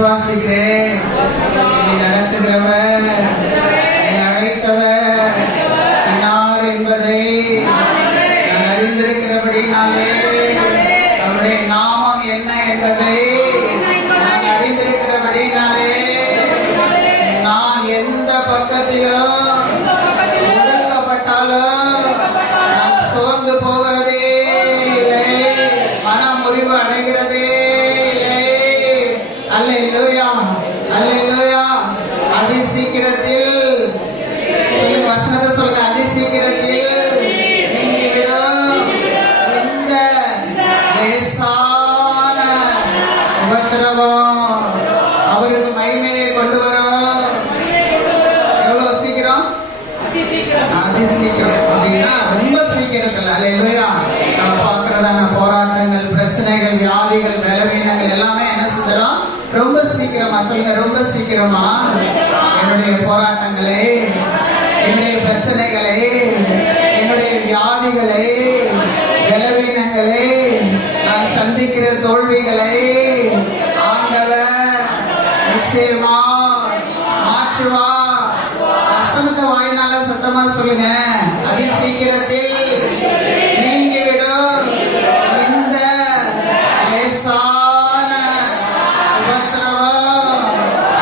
விசுவாசிக்கிறேன். என்னை நடத்துகிறவர், என்னை அழைத்தவர் இன்னார் என்பதை நான் அறிந்திருக்கிறபடினாலே, அவருடைய நாமம் என்ன என்பதை நான் அறிந்திருக்கிறபடினாலே, நான் எந்த பக்கத்திலும் ஒடுக்கப்பட்டாலும் நான் சோர்ந்து போகிறதே இல்லை, மன முறிவு அடைகிறதே இல்லை. அல்லேலூயா, அல்லேலூயா. அதி சீக்கிரத்தில் சொல்லுங்க, வசனத்தை சொல்லுங்க, அதி சீக்கிரத்தில் நீங்கிவிடும் இந்த லேசான உபத்திரவம் அவருக்கு மகிமையை கொண்டு வரும். எவ்வளவு சீக்கிரம்? அதி சீக்கிரம் அப்படின்னா ரொம்ப சீக்கிரத்தில். அல்லேலூயா. நம்ம பார்க்கிறதான போராட்டங்கள், பிரச்சனைகள், வியாதிகள், பலவீனங்கள் எல்லாமே என்ன செஞ்சிடும்? ரொம்ப சீக்கிரமா. சொல்லுங்க, ரொம்ப சீக்கிரமா என்னுடைய போராட்டங்களை, என்னுடைய பிரச்சனைகளை, என்னுடைய வியாதிகளை, பலவீனங்களை, நான் சந்திக்கிற தோல்விகளை ஆண்டவர் நிச்சயமா மாற்றுவா. வசனத்தை வாயினால சத்தமா சொல்லுங்க, அதி சீக்கிரத்தில் நீங்கிவிடும் இந்த லேசான உபத்திரவம்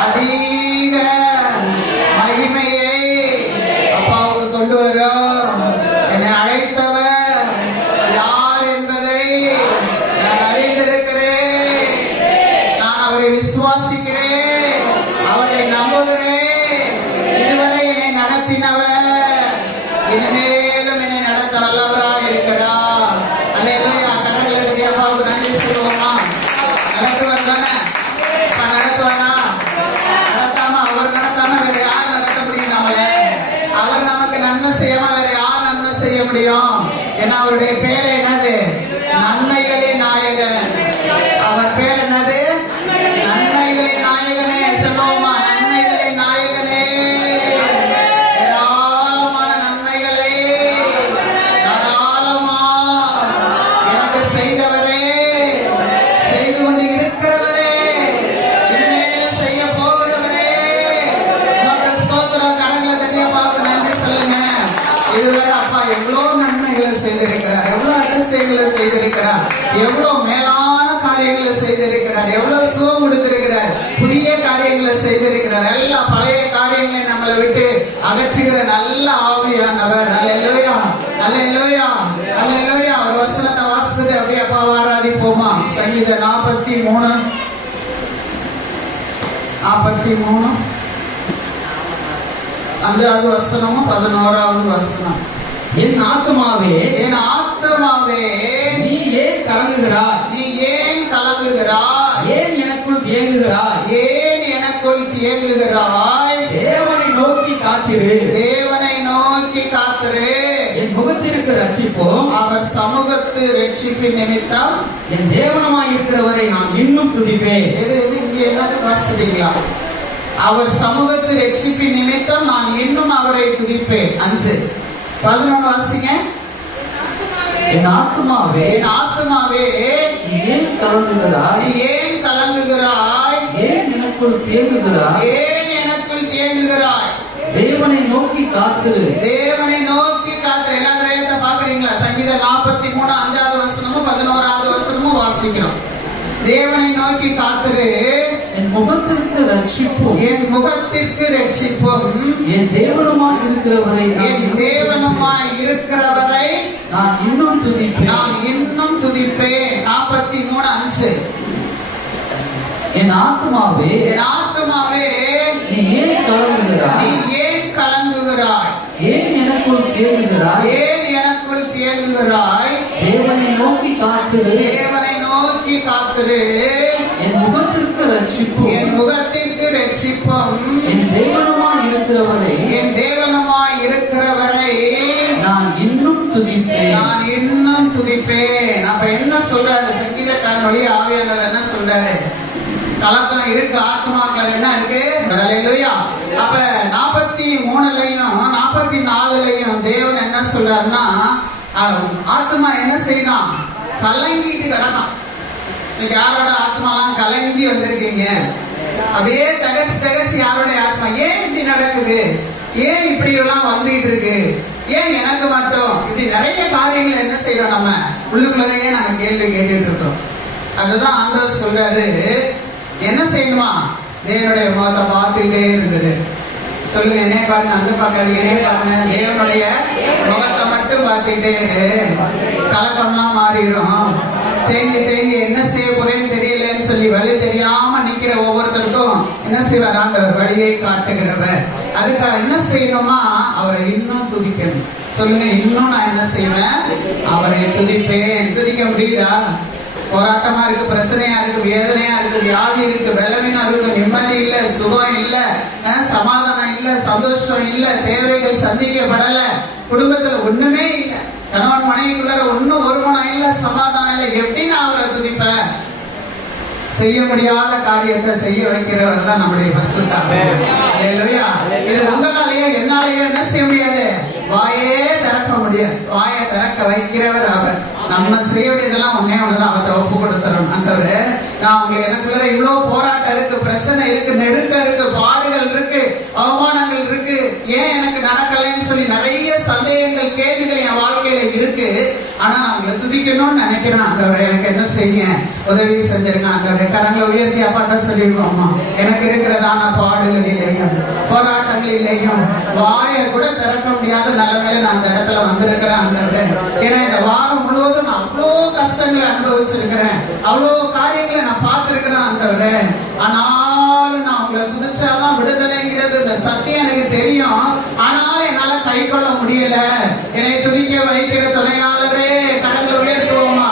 அதிக மகிமையை அப்பாவுக்கு கொண்டு வரும். என்னை அழைத்தவர் யார் என்பதை நான் அறிந்திருக்கிறேன். நான் அவரை விசுவாசிக்கிறேன், அவரை நம்புகிறேன். இதுவரை என்னை நடத்தினவர் இனிமேலும் என்னை நடத்த வல்லவராக இருக்கிறார். அல்லேலூயா. கரங்களை தட்டி அப்பாவுக்கு நன்றி சொல்லுவோமா? நடத்துவார் தானே? நடத்துவானா? நடத்தாம, அவர் நடத்தாம வேற யார் நடத்த முடியும்? நம்மளே அவர் நமக்கு நன்மை செய்யாம வேற யார் நன்மை செய்ய முடியும்? ஏன்னா அவருடைய பேர் என்னது? நன்மைகளின் நாயகன். அவர் பேர் என்னது? நன்மைகளின் நாயகனே. சொல்லுவோமா? நன்மைகளின் நாயகனே. ஏராளமான நன்மைகளை தாராளமா எனக்கு செய்தவரே, செய்து கொண்டு இருக்கிறவரே, இனிமேல் செய்ய போகிறவரே, உமக்கு ஸ்தோத்திரம். கரங்களை தட்டி அப்பாவுக்கு நன்றி சொல்லுங்க. இதுவரை அப்பா எவ்வளவு நன்மைகளை செய்திருக்கிறார், எவ்வளவு அதிசயங்களை செய்திருக்கிறார், எவ்வளவு மேலான காரியங்களை செய்திருக்கிறார், எவ்வளவு சுகம் கொடுத்திருக்கிறார், புதிய காரியங்களை செய்திருக்கிறார். எல்லா பழைய காரியங்களை நம்மளை விட்டு அகற்றுகிற நல்ல ஆவியானவர். அல்லேலூயா, அல்லேலூயா, அல்லேலூயா. ஒரு வசனத்தை வாசித்துட்டு அப்படியே அப்பா ஆராதிப்போமா? சங்கீதம் 43 5வது வசனமும் 11வது வசனம். என் ஆத்துமாவே, என் ஆத்துமாவே, நீ ஏன் கலங்குகிறாய்? நீ ஏன் கலங்குகிறாய்? ஏன் எனக்குள் தியங்குகிறாய்? ஏன் எனக்குள் தியங்குகிறாய்? தேவனை நோக்கி காத்திரு, தேவனை நோக்கி காத்திரு. என் முகத்திற்கு ரட்சிப்போம், அவர் சமூகத்து ரட்சிப்பின் நிமித்தம் என் தேவனமாய் இருக்கிறவரை நான் இன்னும் துதிப்பேன். இங்கே என்னது வாசிக்கிறீங்களா? அவர் சமூகத்து ரட்சிப்பின் நிமித்தம் நான் இன்னும் அவரை துதிப்பேன். 5:11 வாசிங்க. என் ஆத்துமாவே, என் ஆத்துமாவே, நீ ஏன் கலங்குகிறாய்? நீ ஏன் கலங்குகிறாய்? ஏன் எனக்குள் தேங்குகிறாய்? ஏன் எனக்குள் தேங்குகிறாய்? தேவனை நோக்கி காத்திரு, தேவனை நோக்கி காத்திரு. எல்லாம் வேதத்தை பாக்குறீங்களா? சங்கீதம் 43 5வது வசனமும் 11வது வசனமும் வாசிக்கிறோம். தேவனை நோக்கி காத்திரு, என் முகத்திற்கு ரட்சிப்பும், என் முகத்திற்கு ரட்சிப்பும், என் தேவனுமாய் இருக்கிறவரை, என் தேவனுமாய் இருக்கிறவரை நான் இன்னும் துதிப்பேன். நான் இன்னும் துதிப்பேன். 43:5. என் ஆத்துமாவே, என் ஆத்துமாவே, நீ ஏன் கலங்குகிறாய்? நீ ஏன் கலங்குகிறாய்? ஏன் எனக்குள் தேங்குகிறாய்? ஏன் எனக்குள் தேங்குகிறாய்? தேவனை நோக்கி காத்திரு, தேவனை நோக்கி காத்திரு. என் முகத்திற்கு ரட்சிப்பும், என் முகத்திற்கு ரட்சிப்பும், என் தேவனுமாய் இருக்கிறவரை, என் தேவனுமாய் இருக்கிறவரை நான் இன்னும் துதிப்பேன். நான் இன்னும் துதிப்பேன். அப்ப என்ன சொல்றாரு சங்கீதக்காரன் வழியா ஆவியானவர்? என்ன சொல்றாரு? கலக்கம் இருக்கு, ஆத்மாக்கள் என்ன இருக்கு? அல்லேலூயா. அப்ப 43லையும் 44லையும் தேவன் என்ன சொல்றாருன்னா, ஆத்மா என்ன செய்தான்? கலங்கிட்டு கிடக்கான். இன்னைக்கு யாரோட ஆத்மாலாம் கலங்கி வந்திருக்கீங்க? அப்படியே தகச்சு யாருடைய ஆத்மா ஏன் இப்படி நடக்குது, ஏன் இப்படி எல்லாம் வந்துட்டு இருக்கு, ஏன் எனக்கு மட்டும் இப்படி நிறைய காரியங்கள் என்ன செய்யறோம், நம்ம உள்ளுக்குள்ளேயே நம்ம கேள்வி கேட்டுட்டு இருக்கோம். அதுதான் ஆண்டவர் சொல்றாரு, என்ன செய்யணுமா, தேவனுடைய முகத்தை பார்த்துக்கிட்டே இருக்குது. சொல்லுங்க, என்னைய பாருங்க, அங்க பார்க்காதீங்க, என்னைய பாருங்க, தேவனுடைய முகத்தை மட்டும் பார்த்துக்கிட்டே கலக்கம்லாம் மாறிடும். தேங்கி என்ன செய்ய போறேன்னு தெரியலன்னு சொல்லி வழி தெரியாம நிக்கிற ஒவ்வொருத்தருக்கும் என்ன செய்வார் ஆண்டவர், வழியை காட்டுகிறவர். அதுக்காக என்ன செய்யணுமா, அவரை இன்னும் துதிக்கணும். சொல்லுங்க, இன்னும் நான் என்ன செய்வேன், அவரை துதிப்பேன். துதிக்க முடியுதா? போராட்டமா இருக்கு, பிரச்சனையா இருக்கு, வேதனையா இருக்கு, வியாதி இருக்கு, பலவீனம் இருக்கு, நிம்மதி இல்ல, சுகம் இல்ல, சமாதானம் இல்ல, சந்தோஷம் இல்ல, தேவைகள் சந்திக்கப்படல, குடும்பத்துல ஒண்ணுமே இல்ல, கணவன் மனைவிக்குள்ள ஒண்ணும் ஒரு குணம் இல்ல, சமாதானம் இல்ல. எப்படி நான் அவரை துதிப்பேன்? செய்ய முடியாத காரியத்தை செய்ய வைக்கிறவர் தான் நம்முடைய பரிசுத்த ஆவியானவர். அல்லேலூயா. இது உங்களாலேயே என்னாலேயே என்ன செய்ய முடியாது, வாயே திறக்க முடியாது. வாயை திறக்க வைக்கிறவர் அவர். நம்ம செய்ய வேண்டியதெல்லாம் ஒண்ணுதான், அவர்கிட்ட ஒப்பு கொடுத்துறோம். ஆண்டவரே, நான் உங்களை எனக்குள்ள இவ்வளவு போராட்டம் இருக்கு, பிரச்சனை இருக்கு, நெருக்கம் இருக்கு, பாடுகள் இருக்கு, அவமானங்கள் இருக்கு, ஏன் எனக்கு நடக்கலைன்னு சொல்லி நிறைய சந்தேகங்கள், கேள்விகள் என் வாழ்க்கையில இருக்கு. ஆனா நான் உங்களை துதிக்கணும்னு நினைக்கிறேன். ஆண்டவரே, எனக்கு என்ன செய்யுங்க, உதவி செஞ்சிருங்க. ஆண்டவரே, கரங்களை உயர்த்தி அப்பாட்ட சொல்லிடுவோம், அம்மா எனக்கு இருக்கிறதான பாடுகளிலேயும் போராட்டங்களிலேயும் வாயை கூட திறக்க முடியாத நிலைமையில நான் அந்த இடத்துல வந்திருக்கிறேன். ஆண்டவரே, ஏன்னா இந்த வாரம் முழுவதும் நான் அவ்வளோ கஷ்டங்களை அனுபவிச்சிருக்கிறேன், அவ்வளோ காரியங்களை நான் பார்த்திருக்கிறேன். ஆண்டவரே, ஆனாலும் நான் உங்களை துதிச்சாதான் விடுதலைங்கிறது இந்த சத்தியம் எனக்கு தெரியும். ஆனாலும் என்னால கை கொள்ள முடியல. என்னை துதிக்க வைக்கிற துணையாளரே, கரங்களை உயர்த்துவோமா.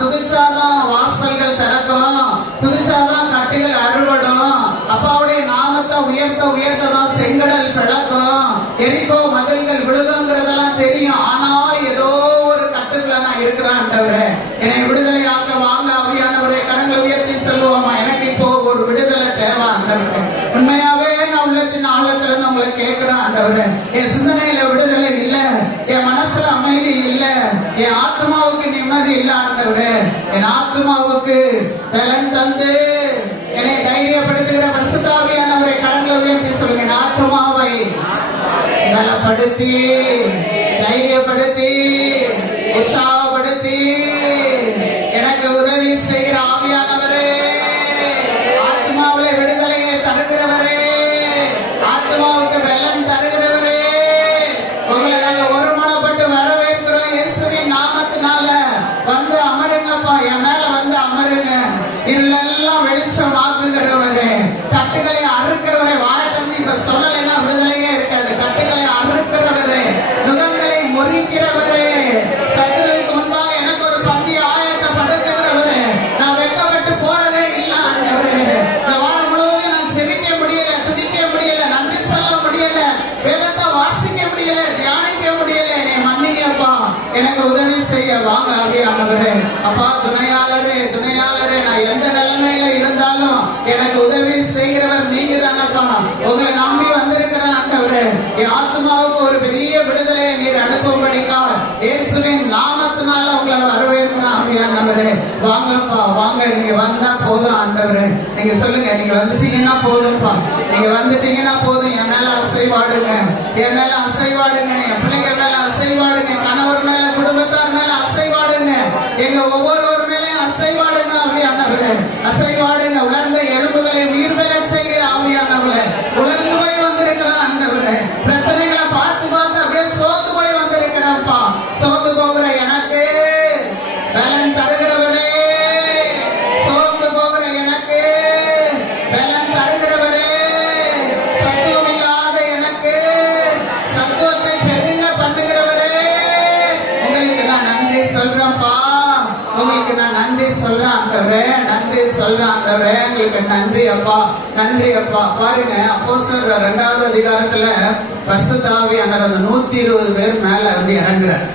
துதிச்சாதான் வாசல்கள் திறக்கும், துதிச்சாதான் கட்டுகள் அறுபடும். அப்பாவுடைய நாமத்தை உயர்த்ததான் செங்கடல் பிளக்கும், எரிக்கோ மதில்கள் விழுகுங்கிறதெல்லாம் தெரியும். ஆனால் ஏதோ ஒரு கட்டுக்குள்ள நான் இருக்கிறேன். ஆண்டவரே, என்னை விடுதலையாக்க வாங்க ஆவியானவரே. கரங்களை உயர்த்தி சொல்லுவோமா, எனக்கு இப்போ ஒரு விடுதலை தேவை. ஆண்டவரே, உண்மையாவே நான் உள்ளத்தின் ஆழத்துல இருந்து உங்களை கேட்கிறேன். ஆண்டவரே, என் சிந்தனையில விடுதலை இல்ல, என் மனசுல அமைதி இல்ல, என் ஆத்மாவுக்கு நிம்மதி இல்ல. ஆண்டவரே, என் ஆத்மாவுக்கு பலன் தந்து என்னை தைரியப்படுத்துகிற பரிசுத்த ஆவியானவரே. கரங்களை உயர்த்தி சொல்லுங்க, என் ஆத்மாவை பலப்படுத்தி, தைரியப்படுத்தி, உற்சாகப்படுத்தி எனக்கு உதவி செய்கிற ஆவியானவரே, ஆத்மாவிலே விடுதலையை தருகிறவரே, ஆத்மாவுக்கு வெள்ளம் தருகிறவரே, உங்களை நாங்கள் ஒருமனப்பட்டு வரவேற்கிறோம். இயேசுவின் நாமத்தினால வந்து அமருங்கப்பா, என் மேல வந்து அமருங்க. இருளெல்லாம் வெளிச்சம் ஆக்குகிறவரே, கட்டுகளை அறுக்கிறவரே. வாயத்தம்பி இப்ப சொல்லலைன்னா விடுதலையே இருக்காது. கட்டுகளை அறுக்கிறவரே, நுகங்களை முறிக்கிறவரே, சத்துருவுக்கு முன்பாக எனக்கு ஒரு பந்தி ஆயத்தப்படுத்துகிறவரே, நான் வெட்கப்பட்டு போறதே இல்ல. ஆண்டவரே, இந்த வாரம் முழுவதும் நான் செபிக்க முடியல, துதிக்க முடியல, நன்றி சொல்ல முடியல, வேதத்தை வாசிக்க முடியல, தியானிக்க முடியல. என்னை மன்னிங்கப்பா, எனக்கு உதவி செய்ய வாங்க ஆவியானவரே. அப்பா, துணையாளரே, நான் எந்த நிலைமையில இருந்தாலும் எனக்கு உதவி செய்கிறவர் நீங்க தானப்பா. உங்களை நம்பி வந்திருக்கிறேன். ஆண்டவரே, என் ஆத்மாவுக்கு ஒரு பெரிய விடுதலையை நீர் அனுப்பும்படிக்கா இயேசுவின் நாமத்தினால உங்களை வரவேற்கிறேன். ஆவியானவரே, வாங்கப்பா, வாங்க. நீங்க வந்தா போதும். ஆண்டவரே, நீங்க சொல்லுங்க, நீங்க வந்துட்டீங்கன்னா போதும்பா, நீங்க வந்துட்டீங்கன்னா போதும். என் மேல அசைவாடுங்க, என் மேல அசைவாடுங்க, என் பிள்ளைங்க மேல அசைவாடுங்க, கணவர் மேல, குடும்பத்தார் மேல அசைவாடுங்க, எங்க ஒவ்வொருவர் மேலையும் அசைவாடுங்க. ஆவியானவரே, அசைவாடுங்க. உலர்ந்த எலும்புகளை உயிர் பெற செய்கிற ஆவியானவரே, உலர்ந்து போய் வந்திருக்கிறான். ஆண்டவரே, பிரச்சனைகளை பார்த்து அப்படியே சோர்ந்து போய் வந்திருக்கிறேன்ப்பா. சோர்ந்து போகிற எனக்கு பலன் தருகிறவரே, சோர்ந்து போகிற எனக்கு பலன் தருகிறவரே, சத்துவம் இல்லாத எனக்கு சத்துவத்தை பெருக பண்ணுகிறவரே, உங்களுக்கு நான் நன்றி சொல்றேன்ப்பா. உங்களுக்கு நான் நன்றி சொல்றேன். ஆண்டவரே, நன்றி சொல்றேன். ஆண்டவரே, உங்களுக்கு நன்றி அப்பா, நன்றி அப்பா. பாருங்க, அப்போஸ்தலர் 2வது அதிகாரத்துல பரிசுத்த ஆவியானவர் அந்த 120 பேர் மேல வந்து இறங்குறார்.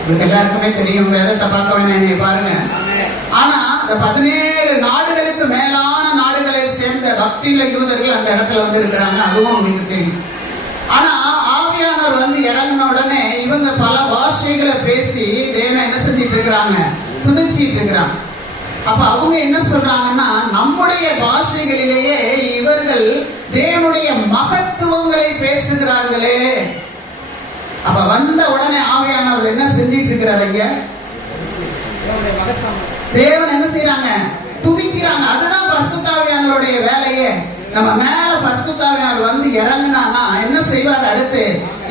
உங்களுக்கு எல்லாருக்குமே தெரியும், வேதத்தை பார்க்க வேண்டிய பாருங்க. ஆனா இந்த 17 நாடுகளுக்கு மேலான நாடுகளை சேர்ந்த பக்தியுள்ள யூதர்கள் அந்த இடத்துல வந்து இருக்கிறாங்க. அதுவும் உங்களுக்கு தெரியும். ஆனா ஆவியானவர் வந்து இறங்கின உடனே இவங்க பல பாஷைகளை பேசி தேவனை என்ன செஞ்சிட்டு இருக்கிறாங்க, துதிச்சிட்டு இருக்கிறாங்க. அப்ப அவங்க என்ன சொல்றாங்கன்னா, நம்முடைய பாஷைகளிலேயே இவர்கள் தேவனுடைய மகத்துவங்களை பேசுகிறார்களே. அப்ப வந்த உடனே ஆவியானவர் என்ன செஞ்சிட்டு இருக்கிறாங்க? தேவன் என்ன செய்யறாங்க? துதிக்கிறாங்க. அதுதான் பரிசுத்தாவியானவருடைய வேலையே. நம்ம மேல பரிசுத்தாவியானவர் வந்து இறங்குனானா என்ன செய்வார்? அடுத்து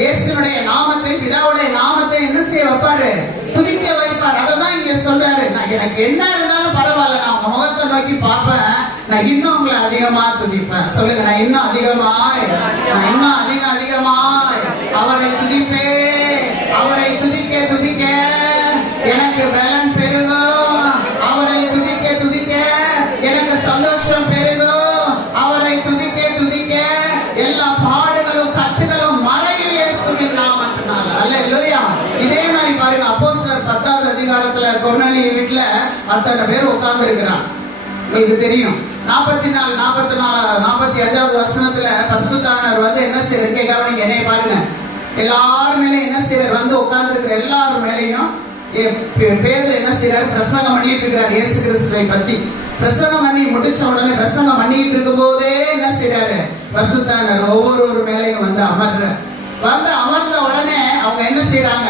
இயேசுனுடைய நாமத்தை, பிதாவுடைய நாமத்தை என்ன செய்ய வைப்பாரு? துதிக்க வைப்பார். அததான் இங்க சொல்றாரு. நான் எனக்கு என்ன இருந்தாலும் பரவாயில்ல, நான் உங்க முகத்தை நோக்கி பார்ப்பேன், நான் இன்னும் உங்களை அதிகமா துதிப்பேன். சொல்லுங்க, நான் இன்னும் அதிகமாய் அவரை துதிப்பேன். அவரை துதிக்க துதிக்க எனக்கு பலன் பெருகும். அவரை துதிக்க துதிக்க எனக்கு சந்தோஷம் பெருகும். அவரை துதிக்க துதிக்க எல்லா பாடுகளும் கட்டுகளும் மறையும் இயேசுவின் நாமத்தினால. அல்லேலூயா. இதே மாதிரி பாருங்க, அப்போஸ்தலர் 10வது அதிகாரத்துல கொர்நேலிய வீட்டுல அத்தனை பேர் உட்கார்ந்து இருக்கிறான். உங்களுக்கு தெரியும். 45வது வசனத்துல பரிசுத்தாவியானவர் வந்து என்ன செய்யறது கேட்காம என்னை பாருங்க, எல்லாரும் மேலே என்ன செய்யறாரு? வந்து உட்கார்ந்து இருக்கிற எல்லாரும் மேலையும் பேதுரு என்ன செய்யறாரு? பிரசங்கம் பண்ணிட்டு இருக்கிறார் இயேசு கிறிஸ்துவை பத்தி. பிரசங்கம் பண்ணி முடிச்ச உடனே, பிரசங்கம் பண்ணிட்டு இருக்கும் போதே என்ன செய்யறாரு? பரிசுத்தாவியானவர் ஒவ்வொரு மேலையும் வந்து அமர்ந்த உடனே அவங்க என்ன செய்யறாங்க?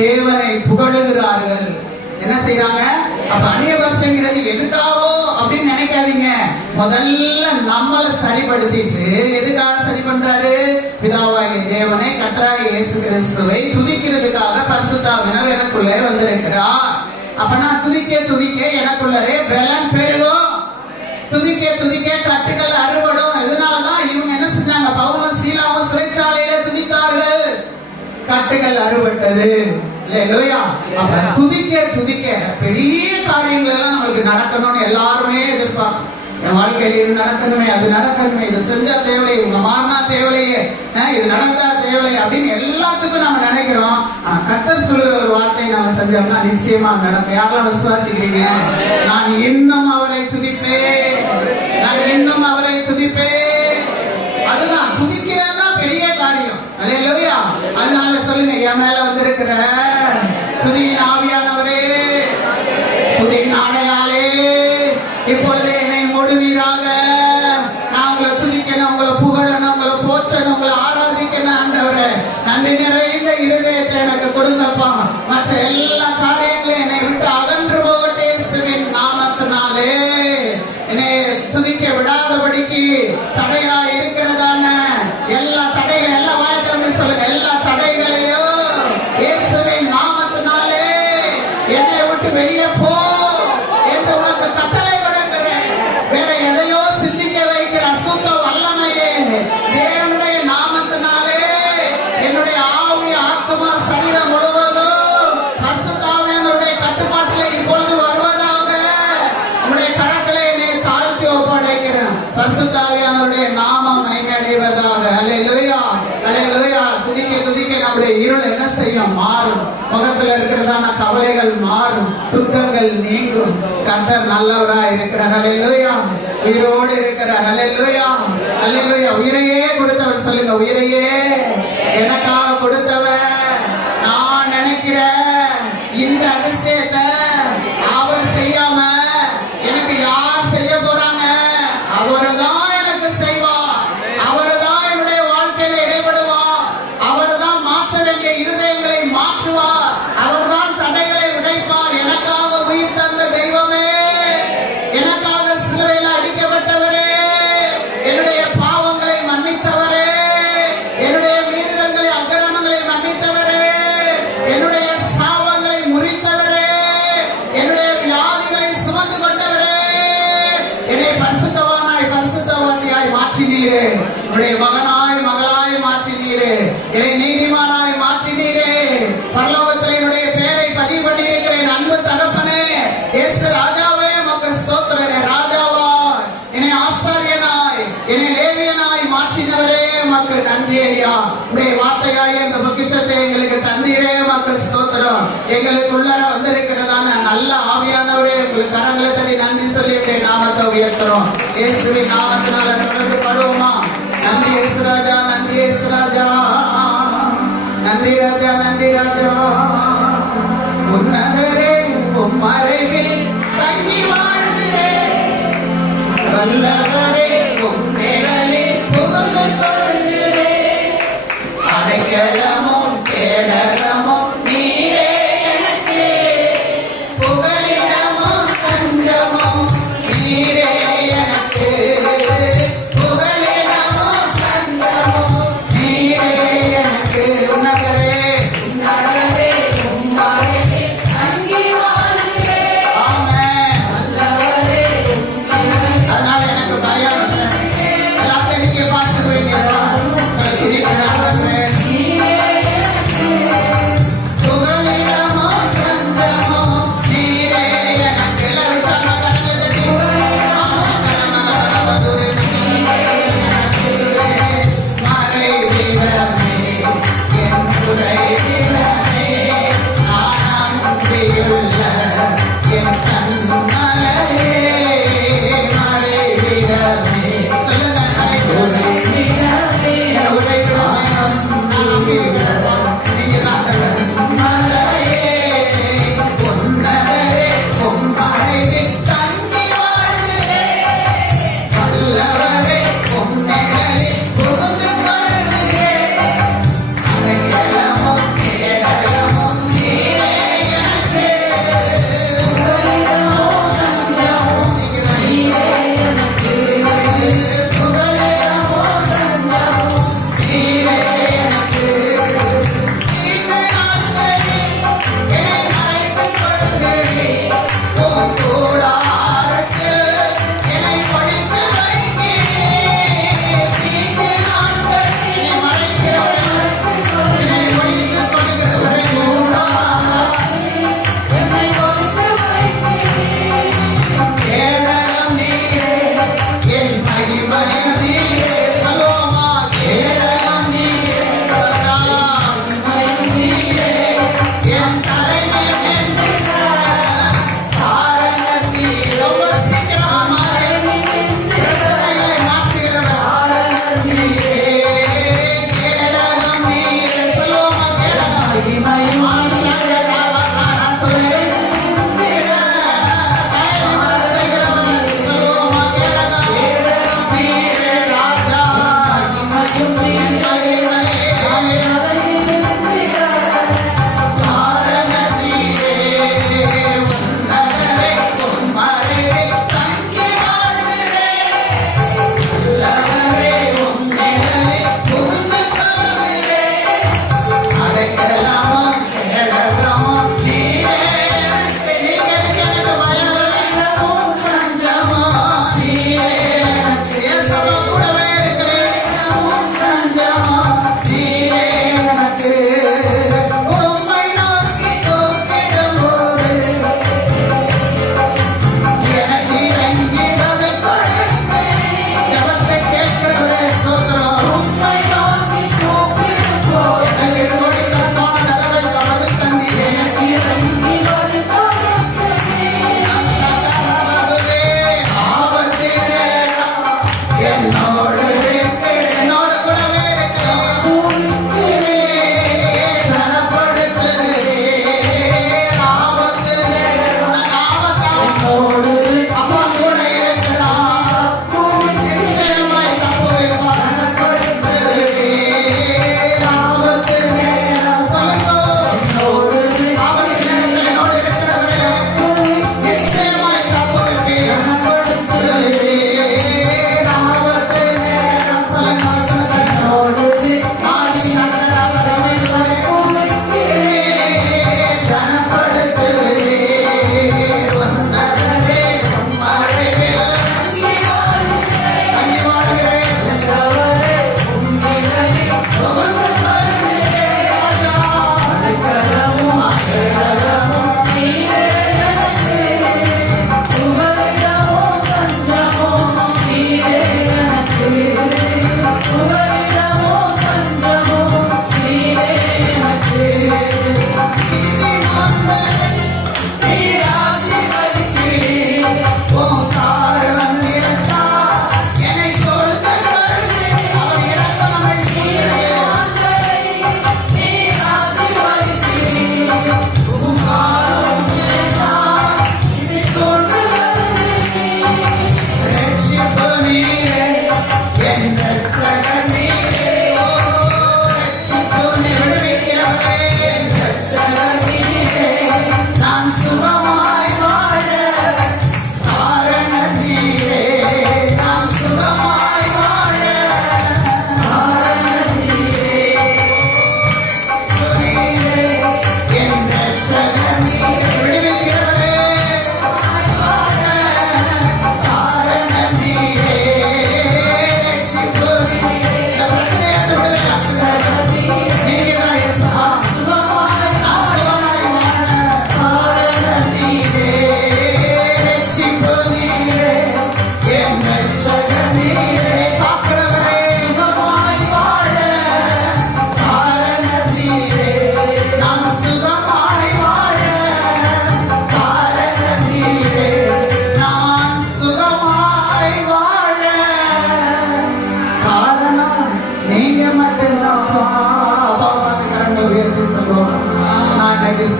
தேவனை புகழுகிறார்கள். என்ன செய்யறாங்க? அப்ப அந்நிய பாஷைங்கிறது எதுக்காகவோ அப்படின்னு நினைக்காதீங்க. முதல்ல நம்மளை சரிப்படுத்திட்டு, எதுக்காக சரி பண்றாரு? பிதாவாகிய தேவனை, கர்த்தராகிய இயேசு கிறிஸ்துவை துதிக்கிறதுக்காக பரிசுத்தாவியானவர் எனக்குள்ளே வந்திருக்கிறார். அப்பனா துதிக்க துதிக்க எனக்குள்ளே பலன் பெருகும். துதிக்க துதிக்க கட்டுகள் அறுபடும். இதனாலதான் இவங்க என்ன செஞ்சாங்க? பவுலும் சீலாவும் சிறைச்சாலையில துதித்தார்கள். கட்டுகள் அறுபட்டது. அப்ப துதிக்க துதிக்க பெரிய காரியங்கள் எல்லாம் நமக்கு நடக்கணும்னு எல்லாருமே எதிர்பார்க்கும். என் வாழ்க்கையில இது நடக்கணுமே, அது நடக்கணுமே, இது செஞ்சா தேவையே, உங்க மாறினா தேவையே, இது நடந்தா தேவை அப்படின்னு எல்லாத்துக்கும் நம்ம நினைக்கிறோம். ஆனா கர்த்தர் சொல்லுற ஒரு வார்த்தை நம்ம செஞ்சோம்னா நிச்சயமா நடக்கும். யாரெல்லாம் விசுவாசிக்கிறீங்க? நான் இன்னும் அவரை துதிப்பேன், நான் இன்னும் அவரை துதிப்பேன். அதுதான் துதிக்கிறதுதான் பெரிய காரியம். அல்லேலூயா. அதனால சொல்லுங்க, என் மேல வந்திருக்கிற துதியின் ஆவியானவரே, துதியின் ஆடையாளே, இப்பொழுதே என்னை மூடுவீராக. நான் உங்களை துதிக்கணும், உங்களை புகழணும், உங்களை போற்றணும், உங்களை ஆராதிக்கணும். ஆண்டவரே, நன்றி நிறைந்த இருதயத்தை எனக்கு கொடுங்கப்பா. மற்ற எல்லா காரியங்களையும் என்னை விட்டு அகன்று போகட்டே இயேசுவின் நாமத்தினாலே. என்னை துதிக்க விடாதபடிக்கு தடையா இருக்கிறதான எல்லா தடைகள், எல்லா வாய்த்திறமை சொல்லுங்க, எல்லா தடைகளையும் இயேசுவின் நாமத்தினாலே என்னை விட்டு வெளியே போ என்று உனக்கு கட்டளை கொடுக்கிறேன். வேற எதையோ சிந்திக்க வைக்கிற அசுத்த வல்லமையே தேவனுடைய நாமத்தினாலே என்னுடைய ஆவி, ஆத்மா, சரீரம் முழுவதும் பரிசுத்தாவியானவருடைய கட்டுப்பாட்டிலே இப்பொழுது வருவதாக உங்களுடைய கரத்திலே என்னை தாழ்த்தி ஒப்படைக்கிறேன். பரிசுத்தாவியானவருடைய நாமம் மகிமையடைவதாக. அல்லேலூயா, அல்லேலூயா. துதிக்க துதிக்க நம்முடைய இருள் என்ன செய்யும்? மாறும். முகத்துல இருக்கிறதான கவலைகள் மாறும், துக்கங்கள் நீங்கும். கர்த்தர் நல்லவராய் இருக்கிறார். அல்லேலூயா. உயிரோடு இருக்கிறார். அல்லேலூயா, அல்லேலூயா. உயிரையே கொடுத்தவர். சொல்லுங்க, உயிரையே எனக்காக கொடுத்தவர். நான் நினைக்கிறேன் இந்த அதிசயத்தை அவர் செய்யாம எனக்கு யார் செய்ய போறாங்க? அவர்தான் எனக்கு செய்வார். அவர்தான் என்னுடைய வாழ்க்கையில இடைபடுவார். அவர்தான் மாற்ற வேண்டிய இருதயங்களை மாற்றுவார். அவர்தான் தடைகளை உடைப்பார். எனக்காக உயிர் தந்த தெய்வமே, எனக்காக சிலுவையில் அடிக்கப்பட்டவரே, என்னுடைய பாவங்களை மன்னித்தவரே, என்னுடைய மீறுதல்களை, அக்கிரமங்களை மன்னித்தவரே, என்னுடைய சாபங்களை முறித்தவரே, என்னுடைய வியாதிகளை சுமந்து கொண்டவரே, என்னை பரிசுத்தவானாய், பரிசுத்தவாட்டியாய் மாற்றினீரே, என்னுடைய மகனாய், மகளாய் மாற்றினீரே, என்னை நீதிமானாய் மாற்றினீரே. பரலோகத்தில் என்னுடைய பெயரை பதிவு பண்ணி இருக்கிறேன். அன்பு தகப்பனே, இயேசு ராஜாவே, மக்கள் ஸ்தோத்திரம். ராஜாவாய், என்னை ஆசாரியனாய், என்னை லேவியனாய் மாற்றினவரே, மக்கள் நன்றி ஐயா. உடைய வார்த்தையாய் அந்த பொக்கிஷத்தை எங்களுக்கு தந்தீரே, மக்கள் ஸ்தோத்திரம். எங்களுக்கு உள்ளர வந்திருக்கிறதான நல்ல ஆவியானவரே, உங்களுக்கு கரங்களை தட்டி நன்றி சொல்லி நாமத்தை உயர்த்துறோம். இயேசுவின் நாமத்தினால தொடர்பு படுவோமா? நன்றி இயேசு ராஜா, நன்றி இயேசு ராஜா, நன்றி ராஜா, நன்றி ராஜா. உன்னதரே உம்மறைவில் தங்கி வாழ்கிறேன். வல்லவரே உம் நிழலில் புகுந்து கொள்கிறேன். அடைக்கலமும் கேடகமும் நீரே எனக்கு. புகலிடமும் தஞ்சமும் நீரே எனக்கு. புகலிடமும் தஞ்சமும் நீரே எனக்கு. உன்னதரே உம்மாலே தங்கி வாழ்கிறேன். ஆமென். வல்லவரே அதனால எனக்கு பயம்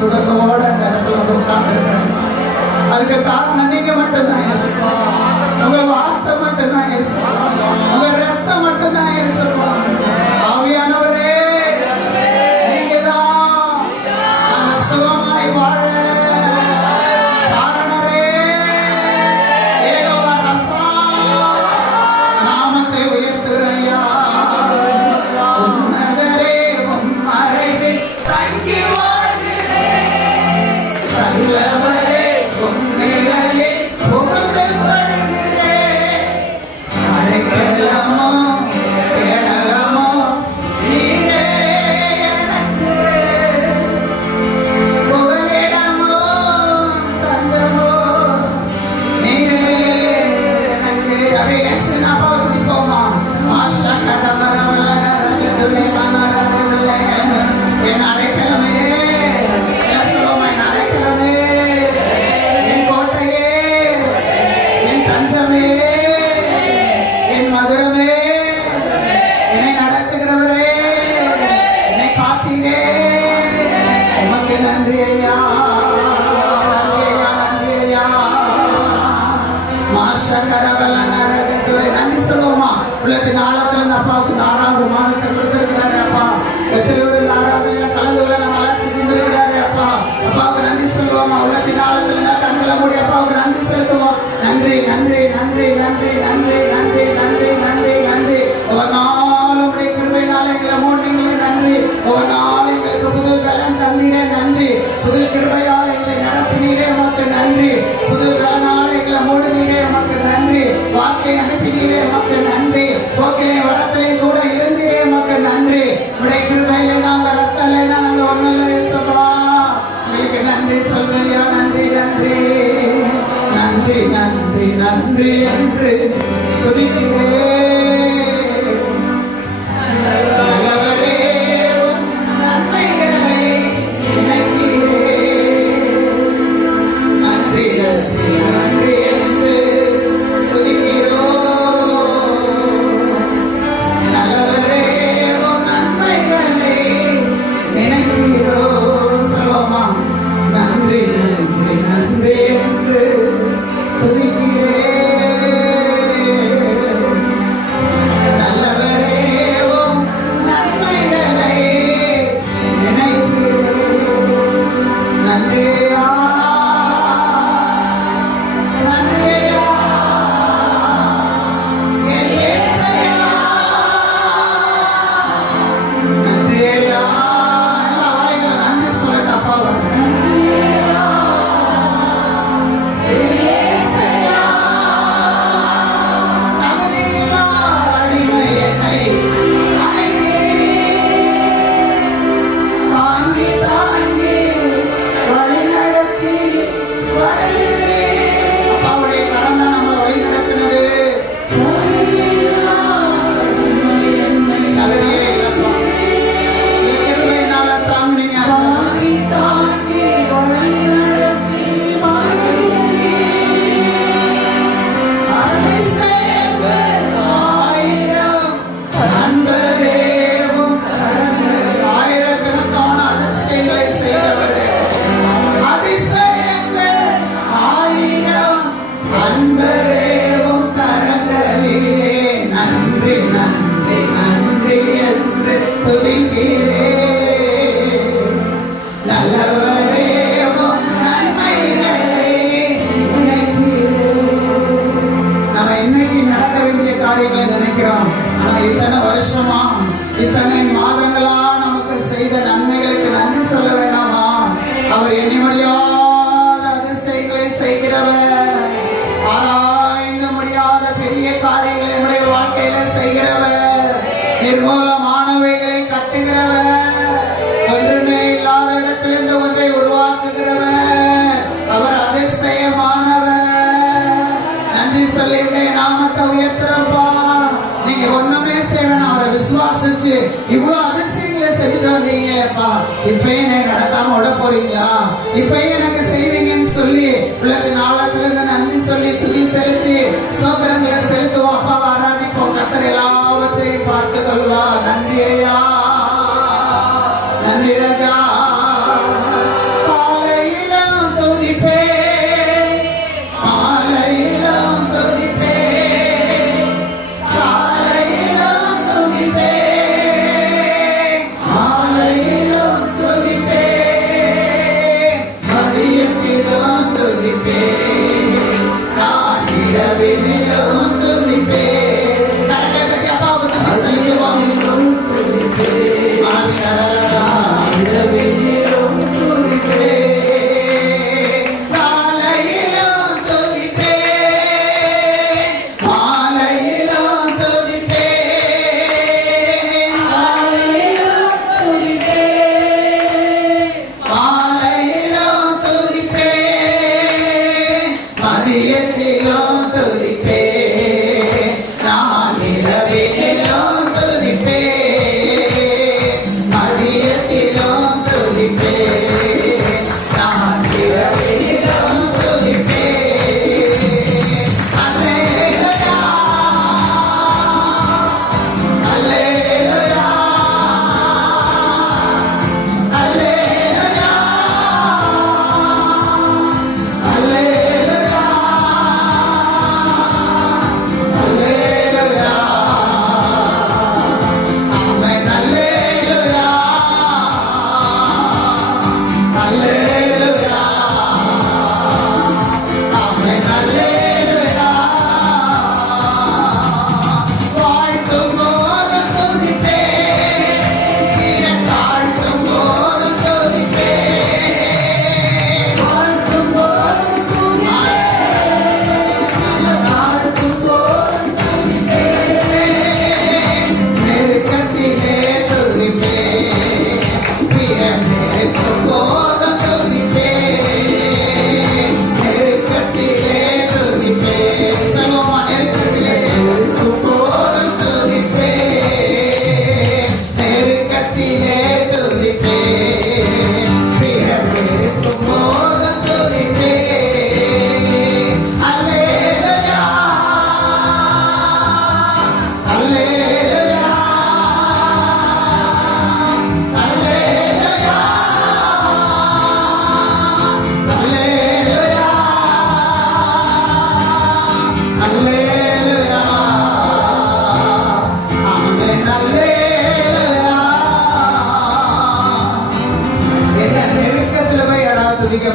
சுகத்தோட அந்த இடத்துல வந்து உட்கார்ந்துருக்கிறேன். அதுக்கு காரணம் நீங்க மட்டும்தான் இயேசுப்பா. உங்க வார்த்தை மட்டும்தான் இயேசுப்பா. உங்க ரத்தம் மட்டும்தான் இயேசுப்பா. ஆவியானவரே, நீங்கதான் நாங்க சுகமாய் வாழ காரணரே. ஏகோவா ரஃபா, நாமத்தை உயர்த்துறையா. உன்னதரே, உம் அறையில் தங்கி வாழ்கிறேன். நல்லவரே, உம் நிழலில் புகுந்து கொள்கிறேன். அடைக்கலமோ கேடகமோ நீரே எனக்கு. புகலிடமோ தஞ்சமோ நீரே எனக்கு. அப்படியே ஆக்சன் அப்பாவை துதிப்போமா. ஆஷா கடமரமலனரகதுலே மனரகதுலே. என் அடைக்கலமே, என் சொல்லுவோமா, என் அடைக்கலமே, என் கோட்டையே, என் தஞ்சமே, என் மதுரமே, என்னை நடத்துகிறவரே, என்னை காத்தீரே, உமக்கு நன்றி ஐயா, நன்றி ஐயா, நன்றி ஐயா. மாஷகரவல நரகத்துரை. நன்றி சொல்லுவோமா. உள்ளத்தின் ஆழத்துல இருந்து அப்பாவுக்கு இந்த 6வது மாதத்தை கொடுத்திருக்கிறாரு அப்பா. எத்தனையோ ஆராதனையில கலந்து கொள்ள நம்ம அழைச்சி இருந்திருக்கிறாரு அப்பா. அப்பாவுக்கு நன்றி சொல்லுவோமா. உள்ளத்தின் ஆழத்துல இருந்தா கண்களை மூடி அப்பாவுக்கு நன்றி செலுத்துவோம். நன்றி நன்றி நன்றி நன்றி நன்றி நன்றி நன்றி நன்றி நன்றி. ஒரு நாள் உடைய கிருபையினால எங்களை மூடினீங்களே நன்றி. ஒரு நாள் எங்களுக்கு புது பலன் தந்தீரே நன்றி. புது கிருபையால் எங்களை நிரப்பினீரே உமக்கு நன்றி. புது பலனால எங்களை மூடினீரே உமக்கு நன்றி. வாக்கை அனுப்பினீரே உமக்கு நன்றி. போக்கிலே வரத்திலே கூட இருந்தீரே உமக்கு நன்றி. உடைய கிருபையிலே நாங்க ரத்தம் இல்லைன்னா நாங்க ஒன்றும் இல்லை இயேசுவா. உங்களுக்கு நன்றி சொல்லையா. நன்றி நன்றி நன்றி நன்றி நன்றி என்று துதிக்கிறேன். நல்லவரே, உம் நன்மைகளை நினைக்கிறேன். நன்றி நன்றி நன்றி என்று துதிக்கிறோம். நல்லவரே, உம் நன்மைகளை நினைக்கிறோம். சொல்லுவோமா. நன்றி நன்றி நன்றி என்று துதிக்கிறேன். நல்லவரே, உம் நன்மைகளை நினைக்கிறேன். நன்றியா, நன்றியா, என் இயேசையா. நன்றியா. எல்லா வாய்களும் நன்றி சொல்லட்டும் அப்பாவை. இத்தனை வருஷமா இத்தனை மாதங்களா நமக்கு செய்த நன்மைகளுக்கு நன்றி சொல்ல வேண்டாமா? அவர் எண்ணி முடியாத அதிசயங்களை செய்கிறவர், ஆராய்ந்து முடியாத பெரிய காரியங்களை நம்முடைய வாழ்க்கையில செய்கிறவர், நிர்மூலமானவைகளை கட்டுகிறவர், ஒன்றுமே இல்லாத இடத்திலிருந்து ஒன்றை உருவாக்குகிறவர். அவர் அதிசயமானவர். நன்றி சொல்லி நாமத்தை உயர்த்துறப்பா. நீங்க ஒண்ணுமே செய்யணும், அவரை விசுவாசிச்சு இவ்வளவு அதிசயங்களை செஞ்சுட்டு வந்தீங்கப்பா. இப்பயே நடக்காம விட போறீங்களா? இப்பயே எனக்கு செய்வீங்கன்னு சொல்லி உள்ளத்தின் ஆழத்துல இருந்து நன்றி சொல்லி துதி செலுத்தி சோதரங்களை செலுத்துவோம். அப்பா ஆராதிப்போம். கர்த்தர் எல்லாவற்றையும் பார்த்து கொள்வா. நன்றி ஐயா, நன்றி ராஜா.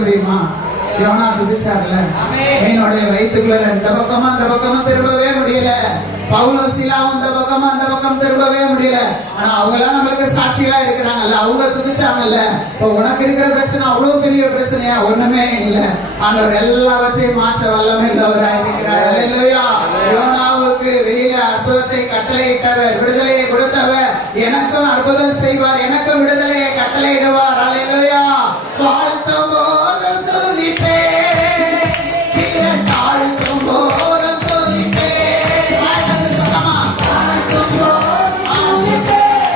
முடியுமா? யோனா துதிச்சார்ல, மீனுடைய வயிற்றுக்குள்ள இந்த பக்கமா அந்த பக்கமா திரும்பவே முடியல. பவுலும் சீலாவும் இந்த பக்கமா அந்த பக்கம் திரும்பவே முடியல. ஆனா அவங்களாம் நம்மளுக்கு சாட்சிகளா இருக்கிறாங்கல்ல, அவங்க துதிச்சாங்கல்ல. இப்போ உனக்கு இருக்கிற பிரச்சனை அவ்வளவு பெரிய பிரச்சனையா? ஒண்ணுமே இல்லை. ஆண்டவர் எல்லாவற்றையும் மாற்ற வல்லமை உள்ளவராய் இருக்கிறார். அல்லேலூயா. யோனாவுக்கு வெளியில அற்புதத்தை கட்டளையிட்டவர், விடுதலையை கொடுத்தவர், எனக்கும் அற்புதம் செய்வார், எனக்கும் விடுதலையை கட்டளையிடுவார். அல்லேலூயா. வாழ்த்தும் போதும் துதிப்பேன், தாழ்த்தும் போதும் துதிப்பேன். வாழ்த்து சொந்தமா? தாழ்த்தும் போதும் துதிப்பேன்,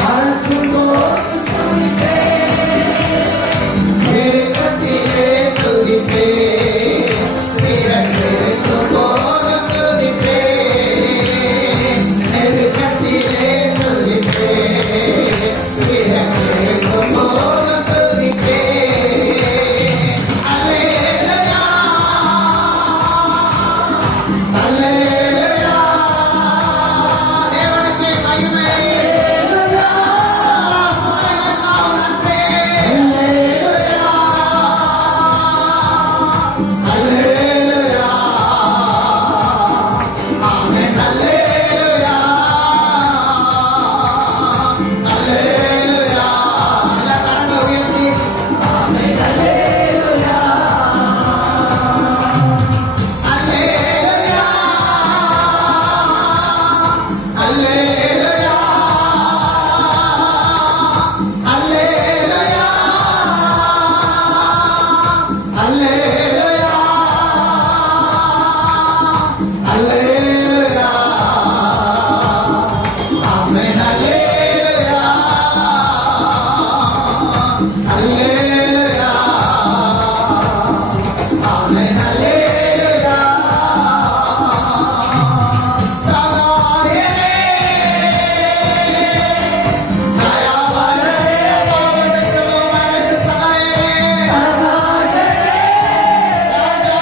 தாழ்த்தும் போதும் துதிப்பேன், ஏகத்திலே துதிப்பேன், திறந்திருக்கும் போதும் துதிப்பேன், நெருக்கத்திலே துதிப்பேன், திறந்திருக்கும் போதும் துதிப்பேன். அல்லேலூயா, அல்லேலூயா. தேவனுக்கே மகிமை. அல்லேலூயா. சுத்தங்களுக்காக நன்றி. அல்லேலூயா. அல்லேலூயா. ஆமென். அல்லேலூயா. அல்லேலூயா. எல்லா கரங்களை உயர்த்தி ஆமென். அல்லேலூயா. அல்லேலூயா. அல்லேலூயா. அல்லேலூயா. அல்லேலூயா. அல்லேலூயா. ஆமென். அல்லேலூயா. அல்லேலூயா. ஆமென். அல்லேலூயா. சகாயமே, தயாவரே, பாவத்தை சொல்லும் எனக்கு சகாயமே. ராஜா,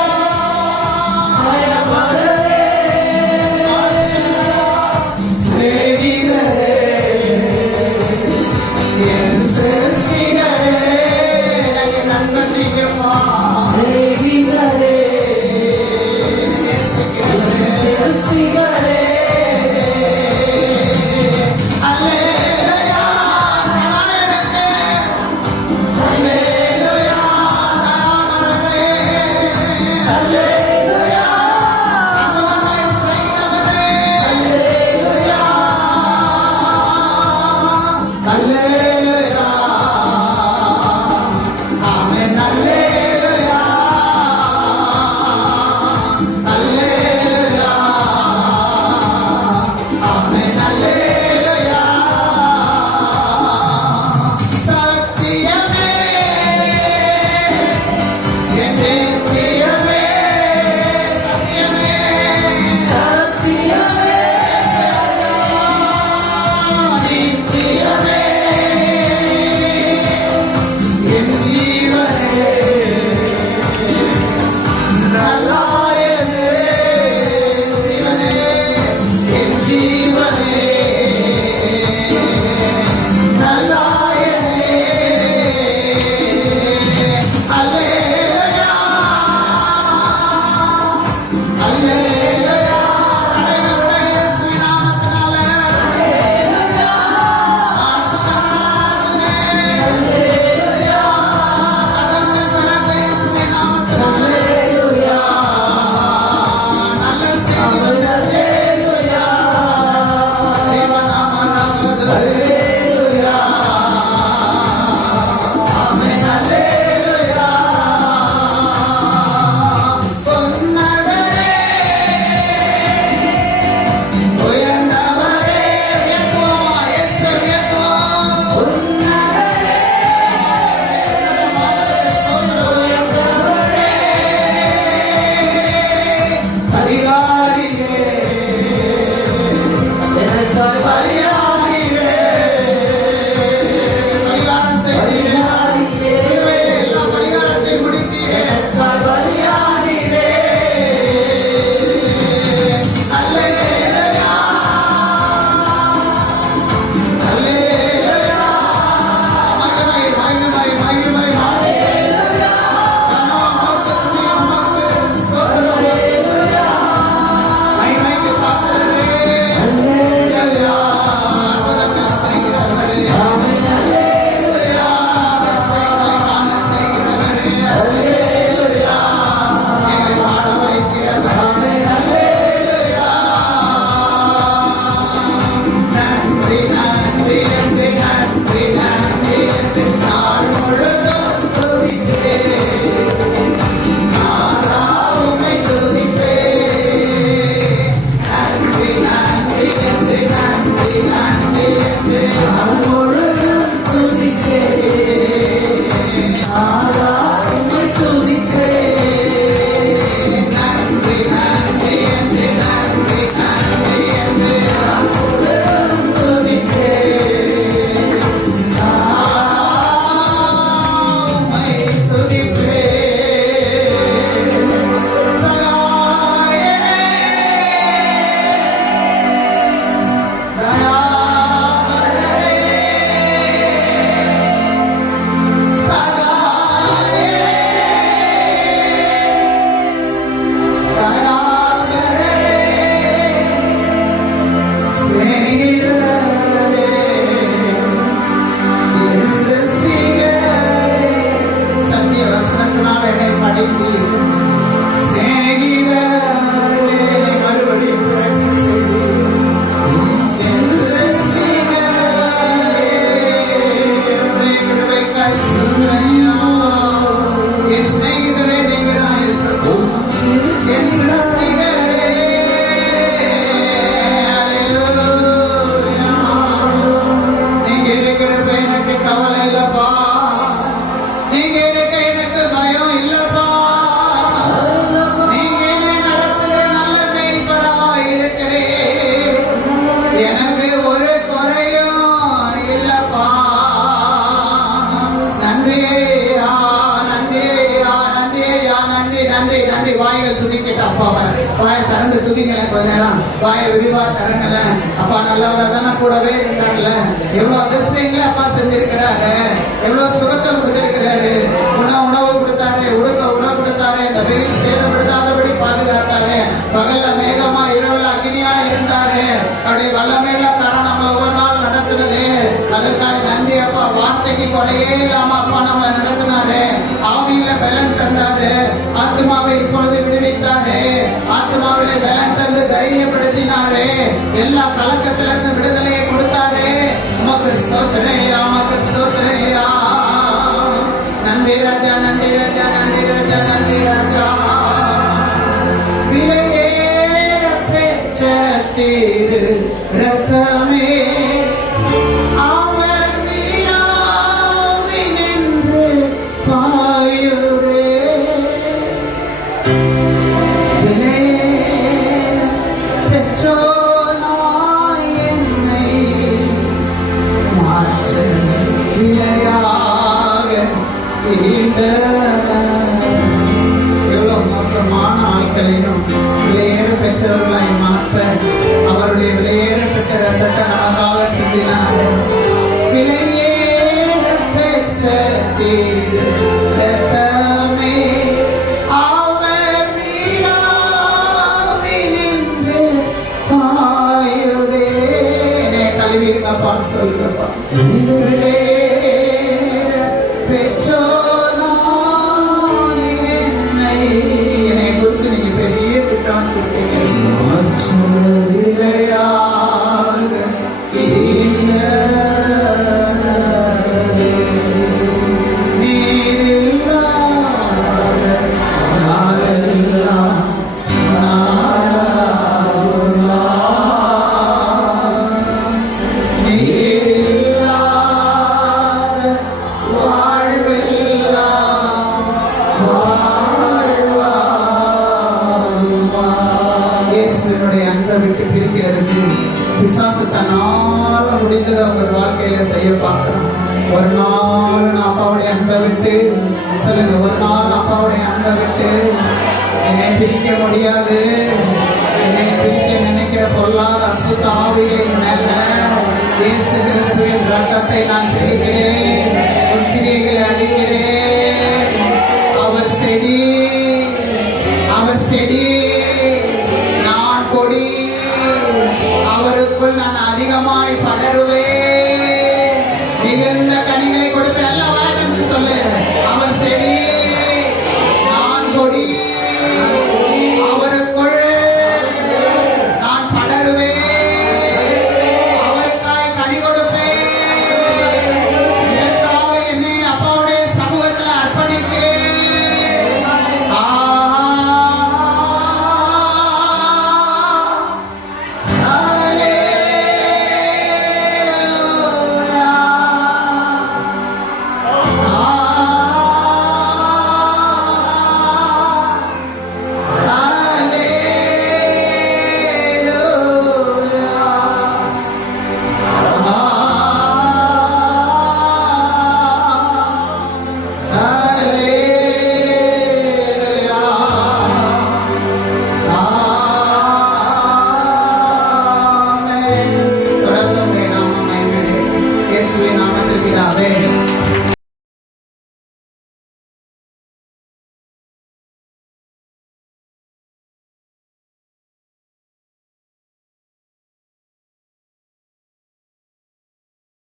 திறந்து துதிங்களேன். கொஞ்ச நேரம் வாயை விரிவா திறங்களேன். அப்பா நல்லவரா தானே கூடவே இருந்தாங்கல்ல. எவ்வளவு அதிசயங்களை அப்பா செஞ்சிருக்கிறாரு, எவ்வளவு சுகத்தை கொடுத்திருக்கிறாரு. உணவு கொடுத்தாரு, உணவு கொடுத்தாரு. இந்த வெயில் சேதப்படுத்தாதபடி பாதுகாத்தாரு. பகல்ல மேகமா இரவுல அக்னியா இருந்தாரு. அவருடைய வல்லமையில காரணம் நம்மள ஒவ்வொரு நாள் நடத்துறது. அதற்காக நன்றி அப்பா. வார்த்தைக்கு குறையே இல்லாம அப்பா நம்மளை நடத்தினாரு. ஆவியில பலன் தந்தாரு. ஆத்மாவை இப்பொழுது விடுவித்தாரு. ஆத்மாவிலே பலன் தந்து தைரியப்படுத்தினாரு. எல்லா கலக்கத்துல இருந்து விடுதலையை கொடுத்தாரு. உமக்கு ஸ்தோத்திரையா, உமக்கு ஸ்தோத்திரையா. நன்றி ராஜா, நன்றி ராஜா, நன்றி ராஜா, நன்றி ராஜா. விலையேற பெற்ற திரு ரத்தமே அவர் விழாவினின்று பாயுரே. விலையேற பெற்றோனாய் என்னை மாற்ற விலையாக ஈந்தவர். எவ்வளவு மோசமான ஆட்களையும் விலையேற பெற்றவர்களாய் மாற்ற அவருடைய விலையேற பெற்ற ரத்தத்தை நமக்காக சிந்தினார். விலையேற பெற்ற திரு ரத்தமே அவர் விழாவினின்று பாயுதே. கழுவிருங்கப்பான்னு சொல்லுங்கப்பா. விலையேற பெற்றோனாய் என்னை குறிச்சு நீங்க பெரிய திட்டம் வச்சிருக்கீங்க. விலையாக நீரில்லாத நாளெல்லாம் நீரில்லாத வாழ்வெல்லாம் வாழ்வாகுமா. இயேசுவினுடைய அன்பை விட்டு பிரிக்கிறதுக்கு பிசாசு தன்னால முடிந்ததை அவங்க வாழ்க்கையில செய்ய பார்க்கிறான். ஒரு நாள் நான் அப்பாவுடைய அன்பை விட்டு சொல்லுங்க, ஒரு நாள் அப்பாவுடைய அன்பை விட்டு என்னை பிரிக்க முடியாது. என்னை பிரிக்க நினைக்கிற பொல்லாத அசுத்த ஆவிகளின் மேல இயேசு கிறிஸ்துவின் ரத்தத்தை நான் தெரிகிறேன். உட்கிரிகளை அடிக்கிறேன். அவர் செடி, அவர் செடி, நான் கொடி. அவருக்குள் நான் அதிகமாய் படருவேன். மிகுந்த கனிகளை